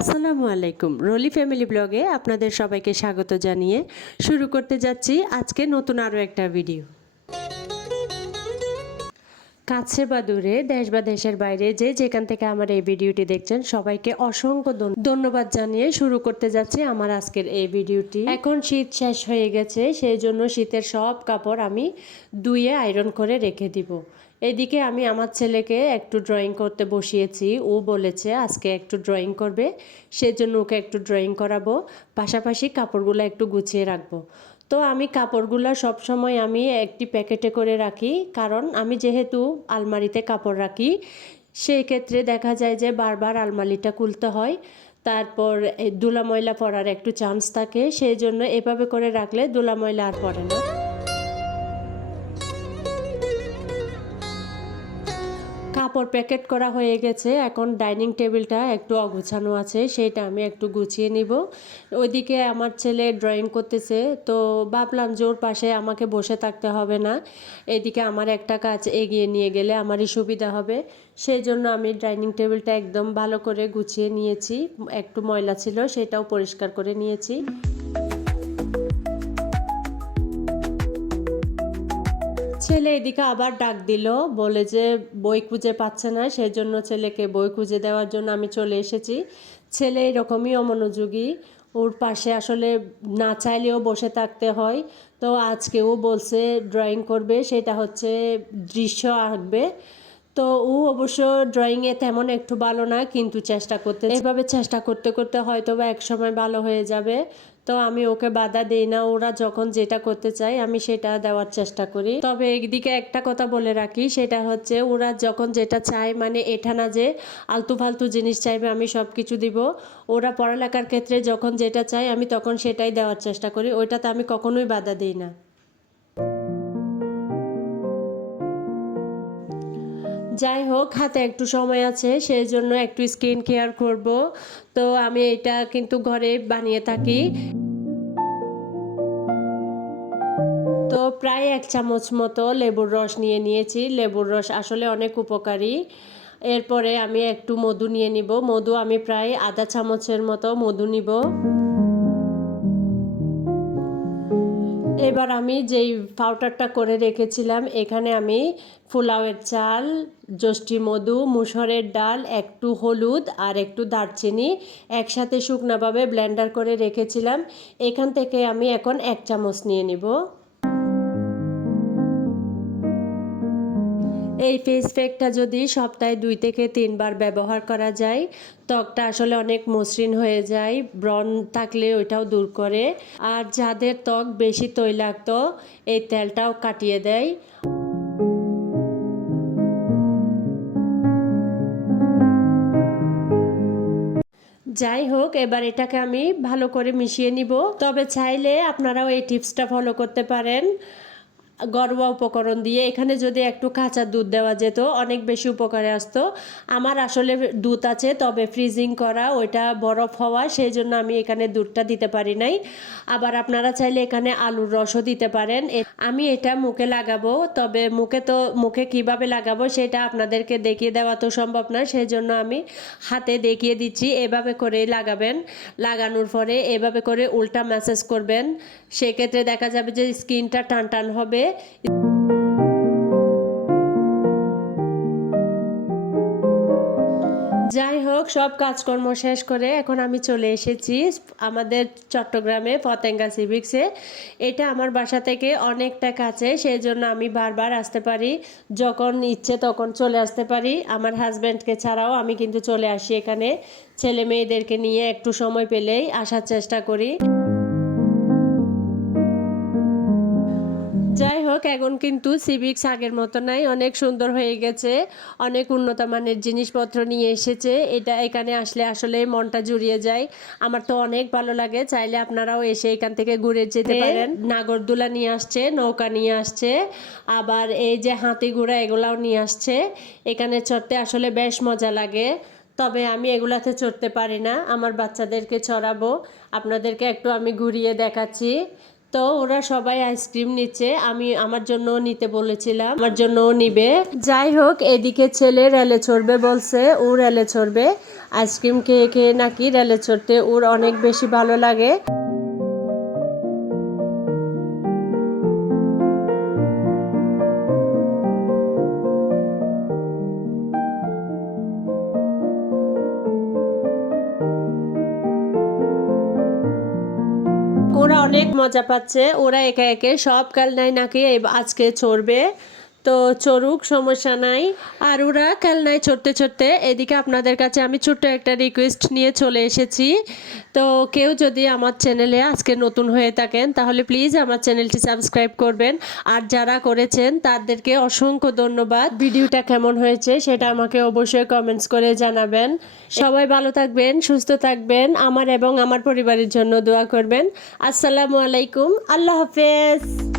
আসসালামু আলাইকুম। রলি ফ্যামিলি ব্লগে আপনাদের সবাইকে স্বাগত জানিয়ে শুরু করতে যাচ্ছি আজকে নতুন আরও একটা ভিডিও। কাছে বা দূরে, দেশ বা দেশের বাইরে যে যেখান থেকে আমার এই ভিডিওটি দেখছেন, সবাইকে অসংখ্য ধন্যবাদ জানিয়ে শুরু করতে যাচ্ছি আমার আজকের এই ভিডিওটি। এখন শীত শেষ হয়ে গেছে, সেই জন্য শীতের সব কাপড় আমি ধুয়ে আয়রন করে রেখে দিব। এদিকে আমি আমার ছেলেকে একটু ড্রয়িং করতে বসিয়েছি। ও বলেছে, আজকে একটু ড্রয়িং করবে, সেজন্য ওকে একটু ড্রয়িং করাবো। পাশাপাশি কাপড়গুলো একটু গুছিয়ে রাখব। তো আমি কাপড়গুলো সবসময় আমি একটি প্যাকেটে করে রাখি, কারণ আমি যেহেতু আলমারিতে কাপড় রাখি, সেই ক্ষেত্রে দেখা যায় যে বারবার আলমারিটা খুলতে হয়। তারপর ধুলা ময়লা পড়ার একটু চান্স থাকে, সেই জন্য এভাবে করে রাখলে ধুলা ময়লা আর পড়ে না। কাপড় প্যাকেট করা হয়ে গেছে। এখন ডাইনিং টেবিলটা একটু অগুছানো আছে, সেইটা আমি একটু গুছিয়ে নিব। ওইদিকে আমার ছেলে ড্রয়িং করতেছে, তো ভাবলাম ওর পাশে আমাকে বসে থাকতে হবে না। এদিকে আমার একটা কাজ এগিয়ে নিয়ে গেলে আমারই সুবিধা হবে। সেই জন্য আমি ডাইনিং টেবিলটা একদম ভালো করে গুছিয়ে নিয়েছি। একটু ময়লা ছিল, সেটাও পরিষ্কার করে নিয়েছি। ছেলে এদিকে আবার ডাক দিল, বলে যে বই খুঁজে পাচ্ছে না সেই জন্য ছেলেকে বই খুঁজে দেওয়ার জন্য আমি চলে এসেছি। ছেলে এরকমই অমনোযোগী, ওর পাশে আসলে না চাইলেও বসে থাকতে হয়। তো আজকেও বলছে ড্রয়িং করবে, সেটা হচ্ছে দৃশ্য আঁকবে। তো ও অবশ্য ড্রয়িংয়ে তেমন একটু ভালো না, কিন্তু চেষ্টা করতে এভাবে চেষ্টা করতে করতে হয়তো বা এক সময় ভালো হয়ে যাবে। তো আমি ওকে বাধা দেই না, ওরা যখন যেটা করতে চায় আমি সেটা দেওয়ার চেষ্টা করি। তবে একদিকে একটা কথা বলে রাখি, সেটা হচ্ছে ওরা যখন যেটা চায় মানে এটা না যে আলতু ফালতু জিনিস চাইবে, আমি সব কিছু দিব। ওরা পড়ালেখার ক্ষেত্রে যখন যেটা চায়, আমি তখন সেটাই দেওয়ার চেষ্টা করি, ওইটাতে আমি কখনোই বাধা দিই না। যাই হোক, হাতে একটু সময় আছে সেই জন্য একটু স্কিন কেয়ার করব। তো আমি এটা কিন্তু ঘরে বানিয়ে থাকি। প্রায় এক চামচ মতো লেবুর রস নিয়ে নিয়েছি। লেবুর রস আসলে অনেক উপকারী। এরপরে আমি একটু মধু নিয়ে নিব। মধু আমি প্রায় আধা চামচের মতো মধু নিব। এবার আমি যেই পাউডারটা করে রেখেছিলাম, এখানে আমি ফুলাওয়ের চাল যষ্টি মধু, মুসরের ডাল, একটু হলুদ আর একটু দারচিনি একসাথে শুকনাভাবে ব্লেন্ডার করে রেখেছিলাম। এখান থেকে আমি এখন এক চামচ নিয়ে নিব। এই ফেস প্যাকটা যদি সপ্তাহে দুই থেকে তিনবার ব্যবহার করা যায়, ত্বকটা আসলে অনেক মসৃণ হয়ে যায়, ব্রণ থাকলে ওইটাও দূর করে। আর যাদের ত্বক বেশি তৈলাক্ত, এই তেলটাও কাটিয়ে দেয়। যাই হোক, এবার এটাকে আমি ভালো করে মিশিয়ে নিব। তবে চাইলে আপনারাও এই টিপসটা ফলো করতে পারেন। ঘরোয়া উপকরণ দিয়ে এখানে যদি একটু কাঁচা দুধ দেওয়া যেত, অনেক বেশি উপকারে আসতো। আমার আসলে দুধ আছে, তবে ফ্রিজিং করা ওইটা বরফ হওয়া, সেই জন্য আমি এখানে দুধটা দিতে পারি নাই। আবার আপনারা চাইলে এখানে আলুর রসও দিতে পারেন। আমি এটা মুখে লাগাবো, তবে মুখে তো, মুখে কীভাবে লাগাবো সেটা আপনাদেরকে দেখিয়ে দেওয়া তো সম্ভব না, সেই জন্য আমি হাতে দেখিয়ে দিচ্ছি, এভাবে করেই লাগাবেন। লাগানোর পরে এভাবে করে উল্টা ম্যাসেজ করবেন। সেক্ষেত্রে দেখা যাবে যে স্কিনটা টান টান হবে যাই হোক, সব কাজকর্ম শেষ করে এখন আমি চলে এসেছি আমাদের চট্টগ্রামে পতেঙ্গা সিভিক্সে এটা আমার বাসা থেকে অনেকটা কাছে সেই জন্য আমি বারবার আসতে পারি। যখন ইচ্ছে তখন চলে আসতে পারি। আমার হাজব্যান্ডকে ছাড়াও আমি কিন্তু চলে আসি এখানে। ছেলে মেয়েদেরকে নিয়ে একটু সময় পেলেই আসার চেষ্টা করি। এখন কিন্তু সিভিক্স আগের মতো নাই। অনেক সুন্দর হয়ে গেছে। অনেক উন্নত মানের জিনিসপত্র নিয়ে এসেছে। এটা এখানে আসলে আসলে মনটা জুড়িয়ে যায়। আমার তো অনেক ভালো লাগে। চাইলে আপনারাও এসে এখান থেকে ঘুরে যেতে পারেন। নাগরদোলা নিয়ে আসছে নৌকা নিয়ে আসছে। আবার এই যে হাতি ঘোড়া এগুলাও নিয়ে আসছে। এখানে চড়তে আসলে বেশ মজা লাগে। তবে আমি এগুলাতে চড়তে পারি না। আমার বাচ্চাদেরকে চড়াবো। আপনাদেরকে একটু আমি ঘুরিয়ে দেখাচ্ছি। তো ওরা সবাই আইসক্রিম নিচ্ছে। আমি আমার জন্য নিতে বলেছিলাম, আমার জন্য নিবে। যাই হোক, এদিকে ছেলে রেলে চড়বে বলছে, ও রেলে চড়বে। আইসক্রিম খেয়ে খেয়ে নাকি রেলে চড়তে ওর অনেক বেশি ভালো লাগে। অনেক মজা পাচ্ছে। ওরা একে একে সব কাল নাই নাকি আজকে চড়বে। তো চড়ুক, সমস্যা নাই। আর ওরা খেলনায় চড়তে চড়তে এদিকে আপনাদের কাছে আমি ছোট্ট একটা রিকোয়েস্ট নিয়ে চলে এসেছি। তো কেউ যদি আমার চ্যানেলে আজকে নতুন হয়ে থাকেন, তাহলে প্লিজ আমার চ্যানেলটি সাবস্ক্রাইব করবেন। আর যারা করেছেন, তাদেরকে অসংখ্য ধন্যবাদ। ভিডিওটা কেমন হয়েছে সেটা আমাকে অবশ্যই কমেন্টস করে জানাবেন। সবাই ভালো থাকবেন, সুস্থ থাকবেন। আমার এবং আমার পরিবারের জন্য দোয়া করবেন। আসসালামু আলাইকুম। আল্লাহ হাফেজ।